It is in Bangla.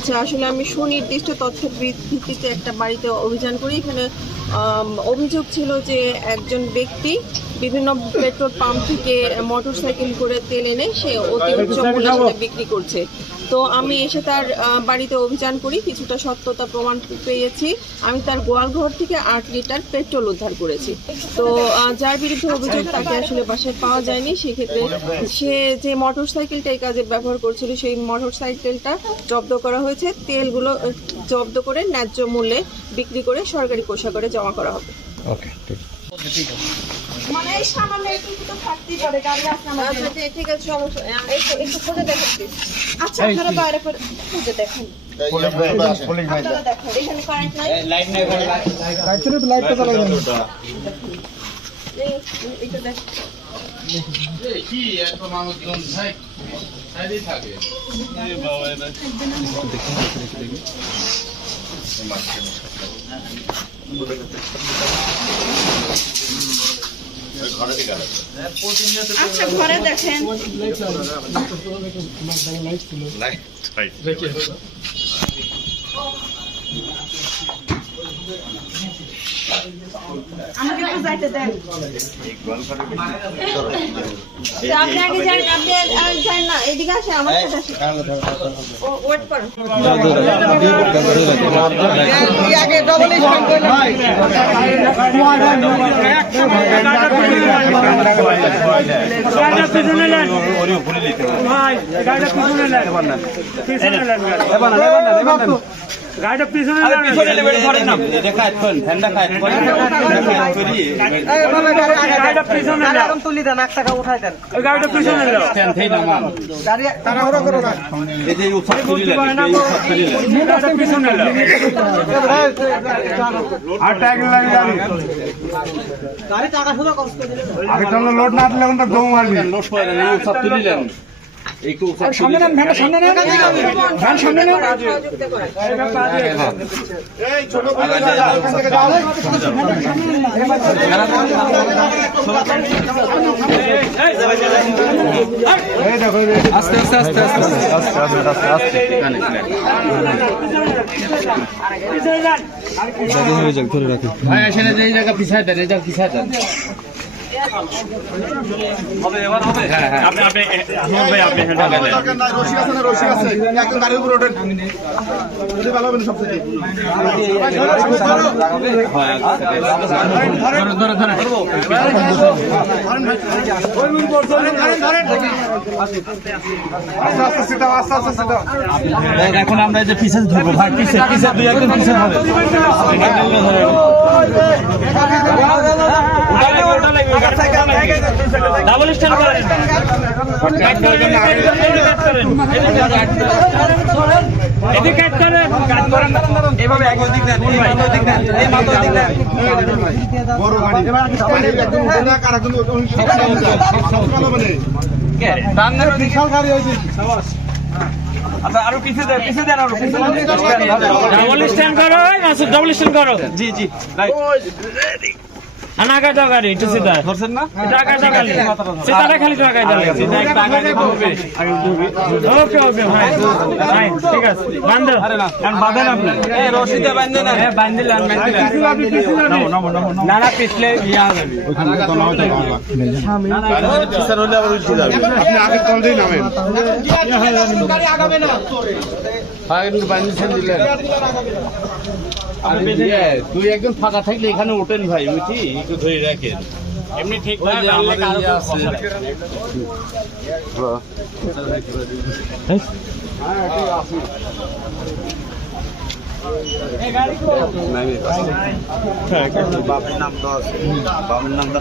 আচ্ছা, আসলে আমি সুনির্দিষ্ট তথ্য ভিত্তিতে একটা বাড়িতে অভিযান করি। এখানে অভিযোগ ছিল যে একজন ব্যক্তি বিভিন্ন পেট্রোল পাম্প থেকে মোটরসাইকেল করে তেল এনে সে অতি উচ্চ মূল্যে সেটা বিক্রি করছে। তো আমি এসে তার বাড়িতে অভিযান করি, কিছুটা সত্যতা প্রমাণ পেয়েছি। আমি তার গোয়ালঘর থেকে 8 লিটার পেট্রোল উদ্ধার করেছি। তো যার বিরুদ্ধে অভিযোগ তাকে আসলে বাসায় পাওয়া যায়নি। সেক্ষেত্রে সে যে মোটরসাইকেলটা এই কাজে ব্যবহার করছিল সেই মোটরসাইকেলটা জব্দ করা হয়েছে। তেলগুলো জব্দ করে ন্যায্য মূল্যে বিক্রি করে সরকারি কোষাগারে জমা করা হবে। ওকে, ঠিক আছে। মানে এই সামান্য একটু তো থাকতেই পারে, গাড়ি আসলে আমাদের ঠিক আছে, সমস্যা একটু খুঁজে দেখেন। আচ্ছা, আপনারা বাইরে করে খুঁজে দেখেন। আপনারা দেখেন এখানে কারেন্ট নাই, লাইট নাই, লাইট ছিল তো লাইটটা চালাও দেন। এইটা দেখেন কি এত মানুষজন ভাই সাইডেই থাকে। এই বাবা এটা দেখি আচ্ছা, ঘরে দেখেন। আমাকে একটু যাইতে দেন। আপনি আগে যান, আপনি যান না, এদিকে আসেন, আমার সাথে আসেন। ওয়েট করুন। আগে ডবল স্ট্যান্ড করে ভাই। গাড়িটা পিছনে নেন ভাই, গাড়িটা পিছনে নেন, পিছনে নেন, গাড়িটা পিছনে নেন, পিছনে নেবেন ধরেন না, দেখায় কোন ঠান্ডা খায় কোন দেখায় করি এই বাবা গাড়িটা পিছনে নেন, এখন তুলি দেন, 1 টাকা উঠাই দেন, ওই গাড়িটা পিছনে নেন, স্ট্যান্ড থেই নামা গাড়ি তাড়াহুড়ো করো না, এই যে উৎসব তুলিলেন, এই উৎসব তুলিলেন, গাড়িটা পিছনে নেন, আর ট্যাগ লাগে গাড়ি টাকা শুধু কষ্ট করে দিলেন, আগে তো লোড না দিলে কোনটা দম মারবি, লোড করে দেন, এই উৎসব তুলিলেন, একটু সামনে নেন, ভ্যান সামনে নেন, ভ্যান সামনে নেন, এই ছোট বড় এখান থেকে যাও, এই দেখো আস্তে আস্তে আস্তে আস্তে আস্তে আস্তে আস্তে ধরে রাখুন ভাই, আসলে এই জায়গা পিছায় দেন, এই জায়গা পিছায় দেন, হবে এবার হবে। হ্যাঁ হ্যাঁ, আপনি আপনি ভাই, আপনি হ্যান্ডেল করেন, দরকার নাই, রশি আছে না, রশি আছে, একদম গাড়ির উপর ওঠেন, যদি ভালো হবে না সবচেয়ে ধরে ধরে আস্তে আস্তে সিধা, আস্তে আস্তে সিধা। এখন আমরা এই যে পিছে ধরবো ভাই, পিছে পিছে দুই একদম পিছে হবে, ডাবল স্ট্যান্ড করেন, এদিকে কাট করেন, কাট করেন এইভাবে, এক দিক দেন, এই মাথা দিক দেন, এই মাথা দিক দেন, বড় গাড়ি একদম না কার একদম সব ভালো মানে কে টান্নের বিশাল গাড়ি হইছে সাবাস। আচ্ছা, আরো পিছে দেন, পিছে দেন, আরো পিছে ডাবল স্ট্যান্ড করো, মাসুদ ডাবল স্ট্যান্ড করো, জি জি রাইট, আনাগা দাও গাড়ি, একটু সিধা ধরছেন না, টাকা দাও খালি, সিধাটা খালি টাকা দাও, সিধা টাকা দিতে হবে, ওকে ওকে ভাই, ভাই ঠিক আছে, বাঁধো, আরে না কারণ বাঁধেন আপনি, এই রশিদে বাঁধেন না, হ্যাঁ বাঁধিলেন, না না পিছলে ইয়া হবে, ওখানে তো নাও যাবে, না না পিছন হলে আবার উঠে যাবে, আপনি আগে তল দিয়ে নামেন, গাড়ি আগাবে না, আগে বাঁধিছেন দিলেন, তুই একদম ফাঁকা থাকলে এখানে ওঠেন ভাই, বুঝছি একটু ধরে রাখেন, এমনি ঠিক বাপের নাম তো আছে, বাপের নাম তো